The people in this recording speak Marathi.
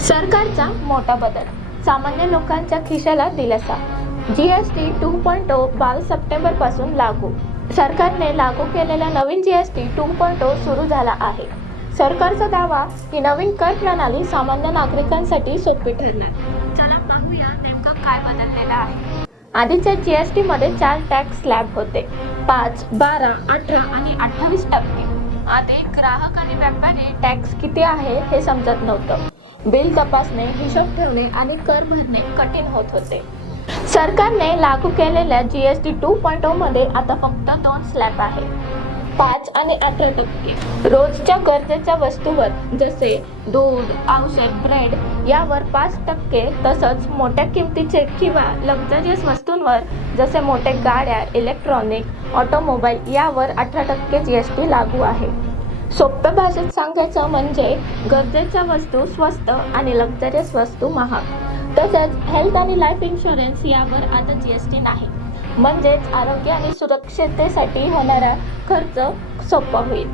सरकारचा मोठा बदल, सामान्य लोकांच्या खिशाला दिलासा. जीएसटी 2.0 22 सप्टेंबरपासून लागू. सरकारने लागू केलेला नवीन जीएसटी 2.0 सुरू झाला आहे. सरकारचा दावा ही नवीन कर प्रणाली सामान्य नागरिकांसाठी सोपी ठरणार. चला पाहूया नेमकं काय बदललेलं आहे. आधीच्या जीएसटी मध्ये 4 टॅक्स स्लॅब होते, 5, 12, 18 आणि 28%. आधी ग्राहक आणि व्यापारी टॅक्स किती आहे हे समजत नव्हतं. बिल तपासणे, हिशोब ठेवणे आणि कर भरणे कठीण होत होते. सरकारने लागू केलेल्या जीएसटी 2.0 मध्ये आता फक्त 2 स्लॅब आहे, 5 आणि 18%. रोजच्या गरजेच्या वस्तूवर जसे दूध, औषध, ब्रेड यावर 5%, तसंच मोठ्या किमतीचे किंवा लक्झरियस वस्तूंवर जसे मोठे गाड्या, इलेक्ट्रॉनिक, ऑटोमोबाईल यावर 18% जीएसटी लागू आहे. सोप्या भाषेत सांगायचं म्हणजे गरजेच्या वस्तू स्वस्त आणि लक्झरियस वस्तू महाग. तसेच हेल्थ आणि लाईफ इन्शुरन्स यावर आता जीएसटी नाही. म्हणजेच आरोग्य आणि सुरक्षिततेसाठी होणारा खर्च सोपा होईल.